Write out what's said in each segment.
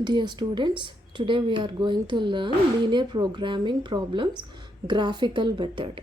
Dear students, today we are going to learn linear programming problems graphical method.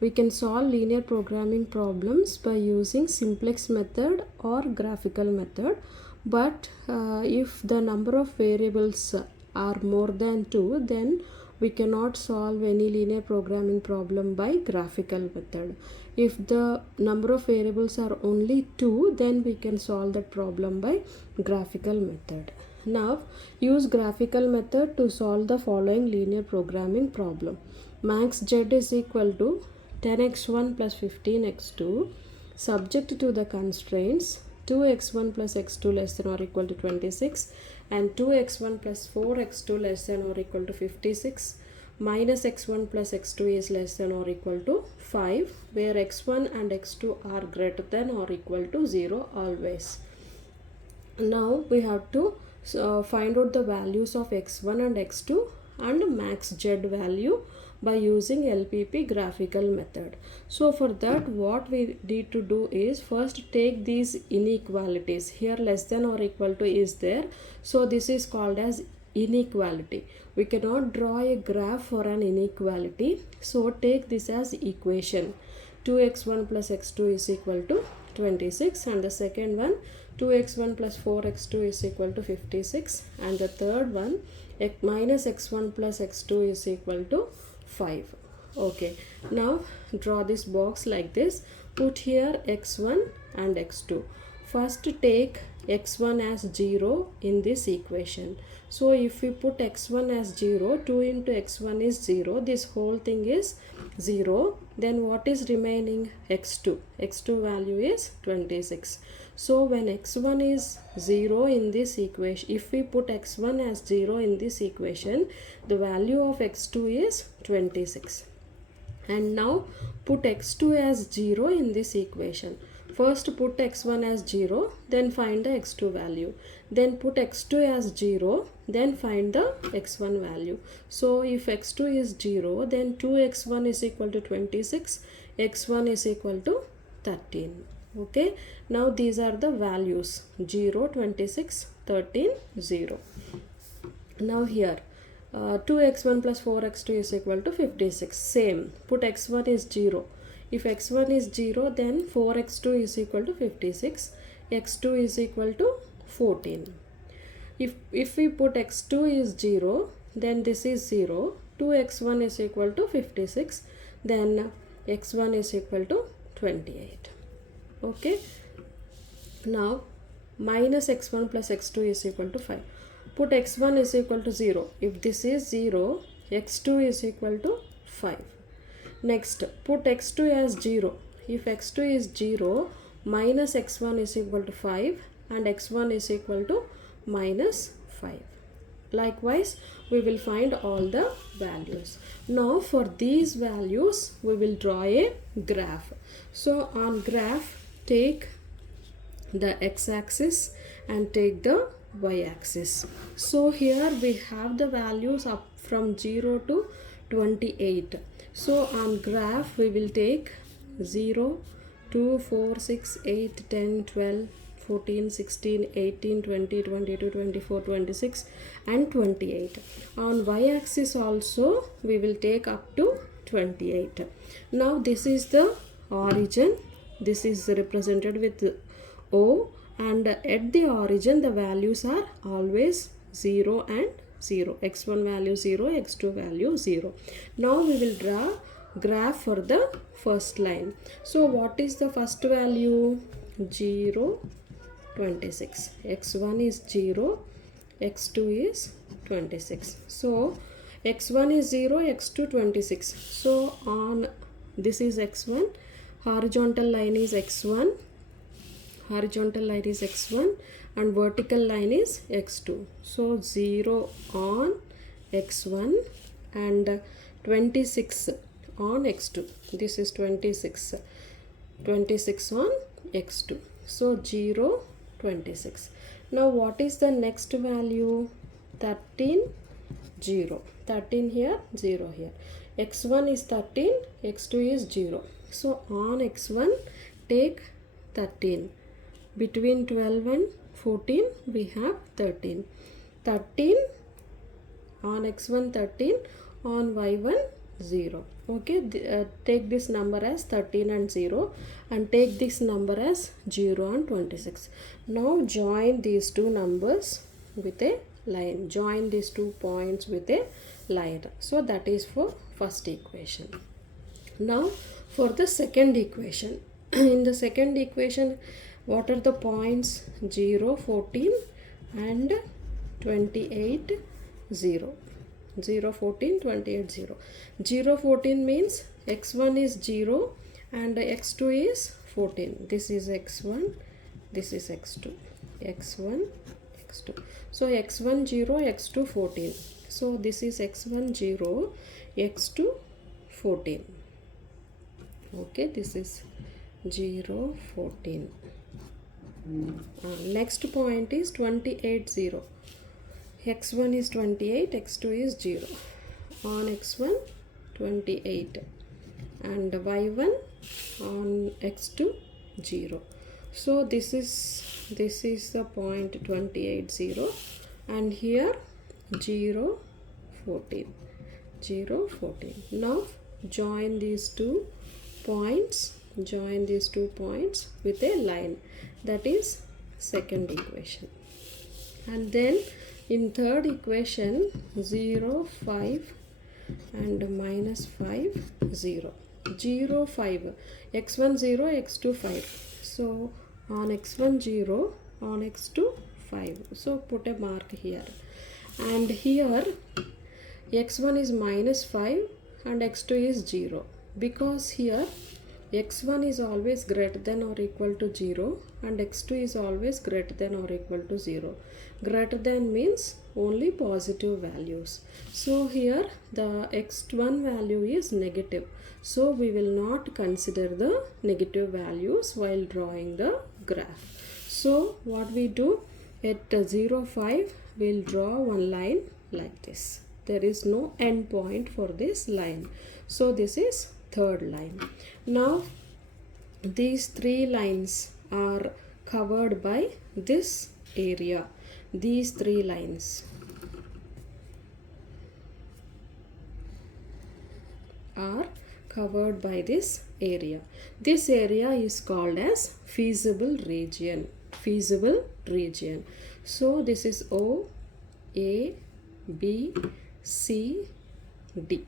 We can solve linear programming problems by using simplex method or graphical method, but if the number of variables are more than 2, then we cannot solve any linear programming problem by graphical method. If the number of variables are only 2, then we can solve that problem by graphical method. Now use graphical method to solve the following linear programming problem. Max z is equal to 10x1 plus 15x2 subject to the constraints 2x1 plus x2 less than or equal to 26 and 2x1 plus 4x2 less than or equal to 56 minus x1 plus x2 is less than or equal to 5, where x1 and x2 are greater than or equal to 0 always. Now we have to find out the values of x1 and x2 and max z value by using LPP graphical method. So for that, what we need to do is first take these inequalities. Here less than or equal to is there, so this is called as inequality. We cannot draw a graph for an inequality, so take this as equation. 2x1 plus x2 is equal to 26, and the second one 2x1 plus 4x2 is equal to 56, and the third one minus x1 plus x2 is equal to 5. Okay, now draw this box like this. Put here x1 and x2. First take x1 as 0 in this equation. So if we put x1 as 0, 2 into x1 is 0, this whole thing is 0. Then what is remaining? x2. x2 value is 26. So when x1 is 0 in this equation, if we put x1 as 0 in this equation, the value of x2 is 26. And now put x2 as 0 in this equation. First put x1 as 0, then find the x2 value. Then put x2 as 0, then find the x1 value. So if x2 is 0, then 2x1 is equal to 26, x1 is equal to 13. Okay, now these are the values 0, 26, 13, 0. Now here 2x1 plus 4x2 is equal to 56. Same, put x1 is 0. If x1 is 0, then 4x2 is equal to 56, x2 is equal to 14. If we put x2 is 0, then this is 0, 2x1 is equal to 56, then x1 is equal to 28. Okay, now minus x1 plus x2 is equal to 5. Put x1 is equal to 0. If this is 0, x2 is equal to 5. Next, put x2 as 0. If x2 is 0, minus x1 is equal to 5 and x1 is equal to minus 5. Likewise, we will find all the values. Now for these values, we will draw a graph. So on graph, take the x-axis and take the y-axis. So here we have the values up from 0 to 28. So on graph we will take 0, 2, 4, 6, 8, 10, 12, 14, 16, 18, 20, 22, 24, 26 and 28. On y-axis also we will take up to 28. Now this is the origin. This is represented with O, and at the origin the values are always 0 and 0. x1 value 0, x2 value 0. Now we will draw graph for the first line. So what is the first value? 0, 26. x1 is 0, x2 is 26. So x1 is 0, x2 26. So on this is x1, horizontal line is x1, horizontal line is x1 and vertical line is x2. So 0 on x1 and 26 on x2. This is 26. 26 on x2. So 0, 26. Now what is the next value? 13, 0. 13 here, 0 here. x1 is 13, x2 is 0. So on x1 take 13. Between 12 and 14 we have 13. 13, on x1 13, on y1 0. Okay, take this number as 13 and 0 and take this number as 0 and 26. Now join these two numbers with a line. Join these 2 points with a line. So that is for first equation. Now for the second equation. In the second equation, what are the points? 0, 14 and 28, 0. 0, 14, 28, 0. 0, 14 means x1 is 0 and x2 is 14. This is x1, this is x2. x1, x2. So x1 0, x2 14. So this is x1 0, x2 14. Okay, this is 0, 14. Next point is 28, 0. x1 is 28, x2 is 0. On x1 28 and y1 on x2 0. So this is the point 28, 0 and here 0, 14. 0, 14. Now join these two points with a line. That is second equation. And then in third equation, 0, 5 and minus 5, 0. 0, 5. x1 0, x2 5. So on x1 0, on x2 5. So put a mark here. And here x1 is minus 5 and x2 is 0. Because here x1 is always greater than or equal to 0 and x2 is always greater than or equal to 0. Greater than means only positive values. So here the x1 value is negative. So we will not consider the negative values while drawing the graph. So what we do at 0, 5, we'll draw one line like this. There is no end point for this line. So this is third line. Now these three lines are covered by this area. These three lines are covered by this area. This area is called as feasible region. Feasible region. So this is O, A, B, C, D.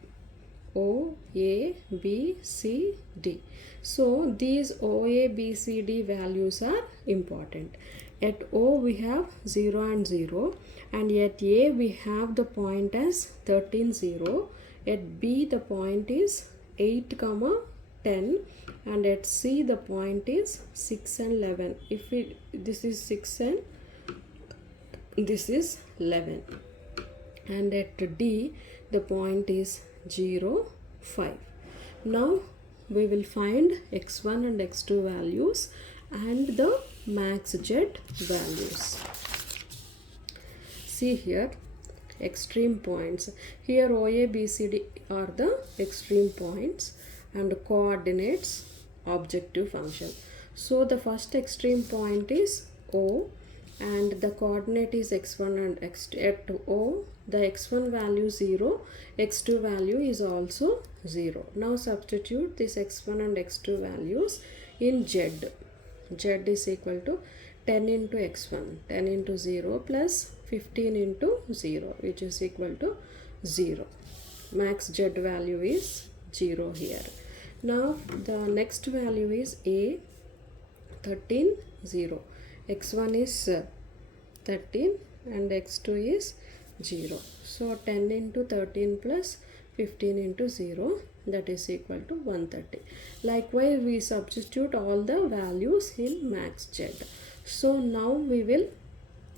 O, A, B, C, D. So these O, A, B, C, D values are important. At O we have 0 and 0 and at A we have the point as 13, 0. At B the point is 8, 10 and at C the point is 6 and 11. This is 6 and this is 11. And at D the point is 0, 5. Now we will find x1 and x2 values and the max z values. See here extreme points. Here OA, BCD are the extreme points and coordinates objective function. So the first extreme point is O and the coordinate is x1 and x2. At O the x1 value 0, x2 value is also 0. Now substitute this x1 and x2 values in z. Z is equal to 10 into x1, 10 into 0 plus 15 into 0 which is equal to 0. Max z value is 0 here. Now the next value is A, 13, 0. x1 is 13 and x2 is 0. So 10 into 13 plus 15 into 0, that is equal to 130. Likewise we substitute all the values in max z. So now we will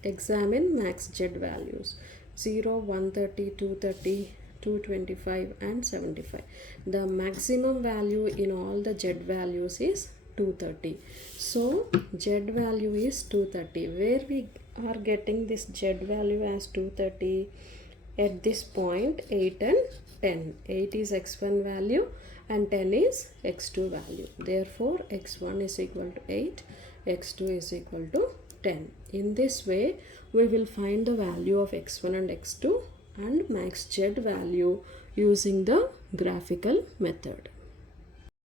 examine max z values. 0, 130, 230, 225 and 75. The maximum value in all the z values is 230. So z value is 230. Where we are getting this z value as 230? At this point 8 and 10. 8 is x1 value and 10 is x2 value. Therefore x1 is equal to 8, x2 is equal to 10. In this way we will find the value of x1 and x2 and max z value using the graphical method.